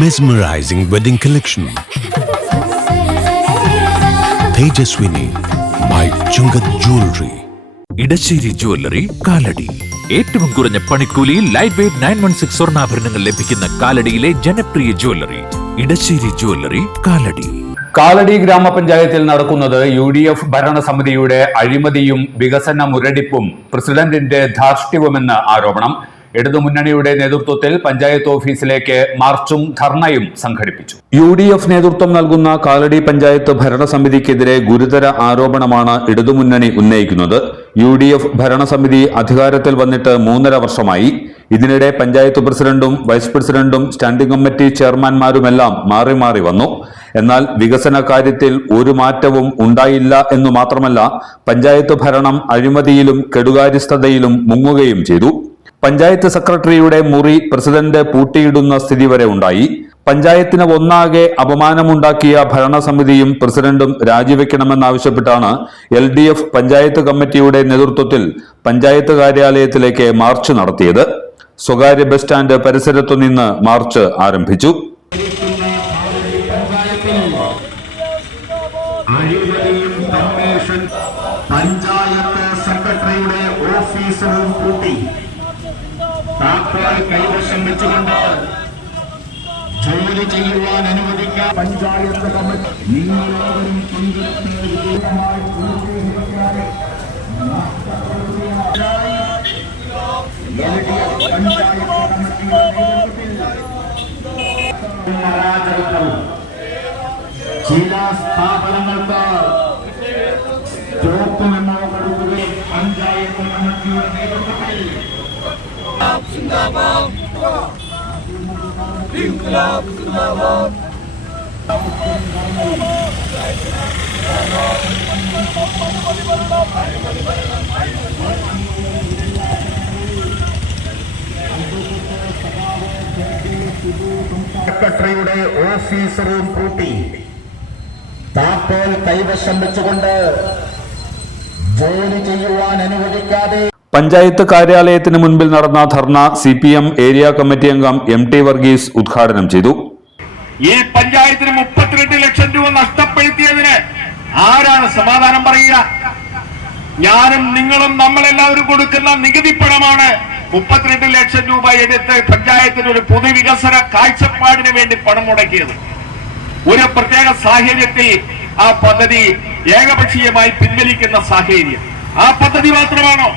Mesmerizing wedding collection. Tejaswini by Chungat Jewelry. Edassery jewellery Kalady. ഏറ്റവും കുറഞ്ഞ പണിക്കൂലിയിൽ ലൈറ്റ് വെയ്റ്റ് 916 സ്വർണ്ണാഭരണങ്ങൾ ലഭിക്കുന്ന കാലടിയിലെ ജനപ്രിയ ജ്വല്ലറി ഇടശ്ശേരി ജ്വല്ലറി കാലടി. കാലടി ഗ്രാമപഞ്ചായത്തിൽ നടക്കുന്നത് UDF ഭരണസമിതിയുടെ അഴിമതിയും വികസന മുരടിപ്പും പ്രസിഡന്റിന്റെ ധാർഷ്ട്യവുമെന്ന് ആരോപണം. ഇടതുമുന്നണിയുടെ നേതൃത്വത്തിൽ പഞ്ചായത്ത് ഓഫീസിലേക്ക് മാർച്ചും ധർണയും സംഘടിപ്പിച്ചു. UDF നേതൃത്വം നൽകുന്ന കാലടി പഞ്ചായത്ത് ഭരണസമിതിക്കെതിരെ ഗുരുതര ആരോപണമാണ് ഇടതുമുന്നണി ഉന്നയിക്കുന്നത്. UDF ഭരണസമിതി അധികാരത്തിൽ വന്നിട്ട് 3.5 വർഷമായി. ഇതിനിടെ പഞ്ചായത്ത് പ്രസിഡന്റും വൈസ് പ്രസിഡന്റും സ്റ്റാൻഡിംഗ് കമ്മിറ്റി ചെയർമാൻമാരുമെല്ലാം മാറി മാറി വന്നു. എന്നാൽ വികസന കാര്യത്തിൽ ഒരു മാറ്റവും ഉണ്ടായില്ല എന്നു മാത്രമല്ല, പഞ്ചായത്ത് ഭരണം അഴിമതിയിലും കെടുകാര്യസ്ഥതയിലും മുങ്ങുകയും ചെയ്തു. പഞ്ചായത്ത് സെക്രട്ടറിയുടെ മുറി പ്രസിഡന്റ് പൂട്ടിയിടുന്ന സ്ഥിതി വരെ ഉണ്ടായി. പഞ്ചായത്തിന് ഒന്നാകെ അപമാനമുണ്ടാക്കിയ ഭരണസമിതിയും പ്രസിഡന്റും രാജിവെക്കണമെന്നാവശ്യപ്പെട്ടാണ് LDF പഞ്ചായത്ത് കമ്മിറ്റിയുടെ നേതൃത്വത്തിൽ പഞ്ചായത്ത് കാര്യാലയത്തിലേക്ക് മാർച്ച് നടത്തിയത്. സ്വകാര്യ ബസ് സ്റ്റാൻഡ് പരിസരത്തു നിന്ന് മാർച്ച് ആരംഭിച്ചു. പഞ്ചായത്ത് സെക്രട്ടറിയുടെ ഓഫീസറും കൂട്ടി താക്കോൽ കൈവശം വെച്ചുകൊണ്ട് ജോലി ചെയ്യുവാൻ അനുവദിക്കാൻ പഞ്ചായത്ത് കമ്മിറ്റി നിങ്ങളോടും അരാജകത്വവും ചില സ്ഥാപനങ്ങൾക്ക് ചോപ്പ് മെമ്മോ കൊടുക്കുകയും പഞ്ചായത്ത് കമ്മിറ്റിയുടെ നേതൃത്വത്തിൽ സെക്രട്ടറിയുടെ ഓഫീസ് റൂം പൂട്ടി താക്കോൽ കൈവശം വെച്ചുകൊണ്ട് ജോലി ചെയ്യുവാൻ അനുവദിക്കാതെ പഞ്ചായത്ത് കാര്യാലയത്തിന് മുൻപിൽ നടന്ന ധർണ CPM ഏരിയ കമ്മിറ്റി അംഗം MT വർഗീസ് ഉദ്ഘാടനം ചെയ്തു. ഈ പഞ്ചായത്തിന് 32 ലക്ഷം രൂപ നഷ്ടപ്പെടുത്തിയതിന് ആരാണ് സമാധാനം പറയുക? ഞാനും നിങ്ങളും നമ്മളെല്ലാവരും കൊടുക്കുന്ന നികുതി പണമാണ് 32 ലക്ഷം രൂപ എടുത്ത് പഞ്ചായത്തിന് ഒരു പൊതുവികസന കാഴ്ചപ്പാടിന് വേണ്ടി പണം മുടക്കിയത്. ഒരു പ്രത്യേക സാഹചര്യത്തിൽ ആ പദ്ധതി ഏകപക്ഷീയമായി പിൻവലിക്കുന്ന സാഹചര്യം ആ പദ്ധതി മാത്രമാണോ?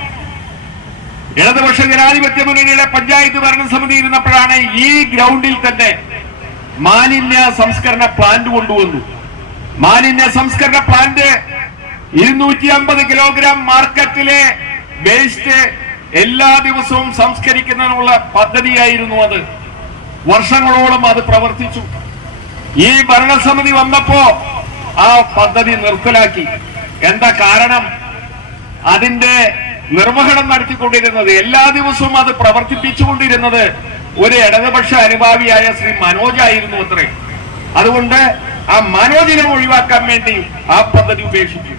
ഇടതുപക്ഷ ജനാധിപത്യ മുന്നണിയുടെ പഞ്ചായത്ത് ഭരണസമിതി ഇരുന്നപ്പോഴാണ് ഈ ഗ്രൗണ്ടിൽ തന്നെ മാലിന്യ സംസ്കരണ പ്ലാന്റ് കൊണ്ടുവന്നു. മാലിന്യ സംസ്കരണ പ്ലാന്റ് 250 കിലോഗ്രാം മാർക്കറ്റിലെ വേസ്റ്റ് എല്ലാ ദിവസവും സംസ്കരിക്കുന്നതിനുള്ള പദ്ധതിയായിരുന്നു അത്. വർഷങ്ങളോളം അത് പ്രവർത്തിച്ചു. ഈ ഭരണസമിതി വന്നപ്പോ ആ പദ്ധതി നിർത്തലാക്കി. എന്താ കാരണം? അതിന്റെ നിർവഹണം നടത്തിക്കൊണ്ടിരുന്നത്, എല്ലാ ദിവസവും അത് പ്രവർത്തിപ്പിച്ചുകൊണ്ടിരുന്നത് ഒരു ഇടതുപക്ഷ അനുഭാവിയായ ശ്രീ മനോജായിരുന്നു അത്രേ. അതുകൊണ്ട് ആ മനോജിനെ ഒഴിവാക്കാൻ വേണ്ടി ആ പദ്ധതി ഉപേക്ഷിച്ചു.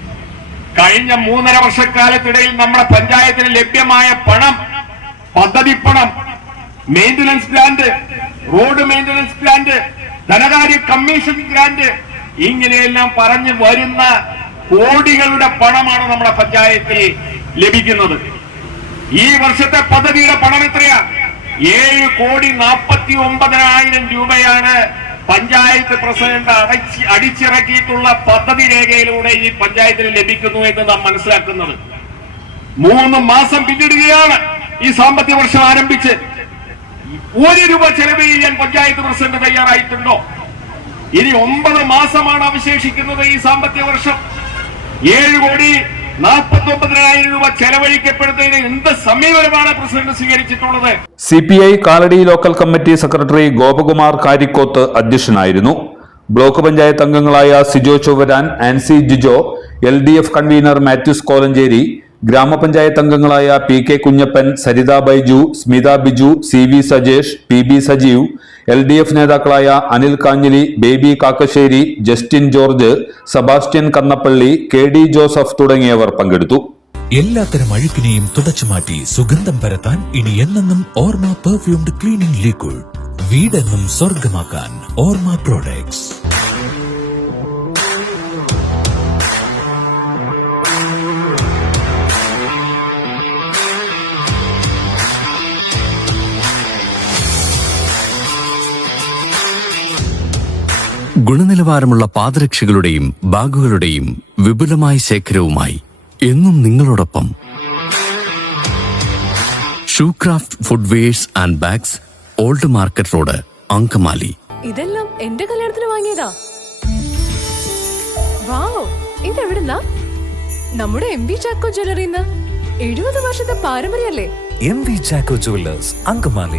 കഴിഞ്ഞ 3.5 വർഷക്കാലത്തിടയിൽ നമ്മുടെ പഞ്ചായത്തിന് ലഭ്യമായ പണം, പദ്ധതി പണം, maintenance grant, road maintenance grant, ധനകാര്യ കമ്മീഷൻ ഗ്രാന്റ്, ഇങ്ങനെയെല്ലാം പറഞ്ഞു വരുന്ന കോടികളുടെ പണമാണ് നമ്മുടെ പഞ്ചായത്തിൽ ലഭിക്കുന്നത്. ഈ വർഷത്തെ പദ്ധതിയുടെ പണം എത്രയാ? 7,49,00,000 രൂപയാണ് പഞ്ചായത്ത് പ്രസിഡന്റ് അടിച്ചിറക്കിയിട്ടുള്ള പദ്ധതി രേഖയിലൂടെ ഈ പഞ്ചായത്തിന് ലഭിക്കുന്നു എന്ന് നാം മനസ്സിലാക്കുന്നത്. 3 മാസം പിന്നിടുകയാണ് ഈ സാമ്പത്തിക വർഷം ആരംഭിച്ച്. 1 രൂപ ചെലവ് ചെയ്യാൻ പഞ്ചായത്ത് പ്രസിഡന്റ് തയ്യാറായിട്ടുണ്ടോ? ഇനി 9 മാസമാണ് അവശേഷിക്കുന്നത് ഈ സാമ്പത്തിക വർഷം. 7,49,00,000 രൂപ ചെലവഴിക്കപ്പെടുന്നതിന് എന്ത് സമീപനമാണ് പ്രസിഡന്റ് സ്വീകരിച്ചിട്ടുള്ളത്? CPI Kalady local committee secretary Gopakumar Karikkoth അധ്യക്ഷനായിരുന്നു. ബ്ലോക്ക് പഞ്ചായത്ത് അംഗങ്ങളായ സിജോ ചൊവ്വരാൻ, ആൻസി ജിജോ, LDF കൺവീനർ മാത്യൂസ് കോലഞ്ചേരി, ഗ്രാമപഞ്ചായത്ത് അംഗങ്ങളായ PK Kunjappan, Saritha Baiju, Smitha Biju, CV Sajesh, PB Sajeev, LDF നേതാക്കളായ Anil Kanjili, Baby Kakkassery, Justin George, Sebastian Kannappally, KD Joseph തുടങ്ങിയവർ പങ്കെടുത്തു. എല്ലാത്തരം അഴുക്കിനെയും തുടച്ചുമാറ്റി സുഗന്ധം പരത്താൻ ഇനി എന്നെന്നും ഓർമ്മ പെർഫ്യൂംഡ് ക്ലീനിംഗ് ലിക്വിഡ് വീടെന്നും സ്വർഗമാക്കാൻ ഓർമ്മ പ്രോഡക്ട്സ്. ഗുണനിലവാരമുള്ള പാദരക്ഷകളുടെയും ബാഗുകളുടെയും വിപുലമായ ശേഖരവുമായി എന്നും നിങ്ങളോടൊപ്പം Shoecraft footwears and bags, old market road, Angamaly. ഇതെല്ലാം എന്റെ കല്യാണത്തിന് വാങ്ങിയതാ. വാവ്, ഇതെവിടുന്നാ? നമ്മുടെ MV ചാക്കോ ജ്വല്ലറിന്ന്. 70 വർഷത്തെ പാരമ്പര്യല്ലേ? MV Chacko jewellers, Angamaly.